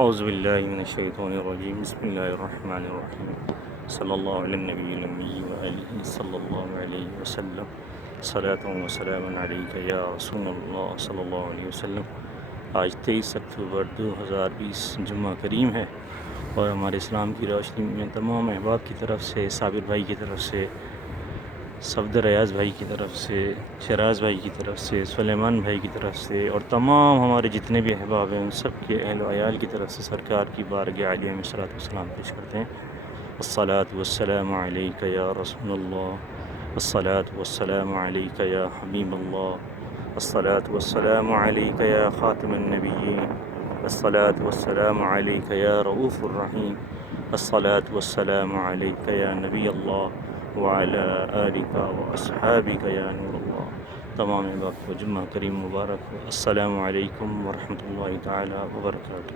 اعوذ باللہ من الشیطان الرجیم بسم اللہ الرحمن الرحیم صلی اللہ علی النبی الامی وآلہ صلی اللہ علیہ وسلم صلاۃ و سلام علیک یا رسول اللہ صلی اللہ علیہ وسلم۔ آج 23 اکتوبر 2020 جمعہ کریم ہے، اور ہمارے اسلام کی روشنی میں تمام احباب کی طرف سے، صابر بھائی کی طرف سے، صفدر ریاض بھائی کی طرف سے، شراز بھائی کی طرف سے، سلیمان بھائی کی طرف سے، اور تمام ہمارے جتنے بھی احباب ہیں ان سب کے اہل و عیال کی طرف سے سرکار کی بارگاہ عالیہ میں صلاۃ والسلام پیش کرتے ہیں۔ الصلاۃ والسلام علیک یا رسول اللہ، الصلاۃ والسلام علیک یا حبیب اللہ، الصلاۃ والسلام علیک یا خاتم النبیین، الصلاۃ والسلام علیک یا رؤوف الرحیم، الصلاۃ والسلام علیک یا نبی اللہ وعلی آلک و اصحابک یا نور اللہ۔ تمام احباب کو جمعہ کریم مبارک ہو۔ السلام علیکم ورحمۃ اللہ تعالی وبرکاتہ۔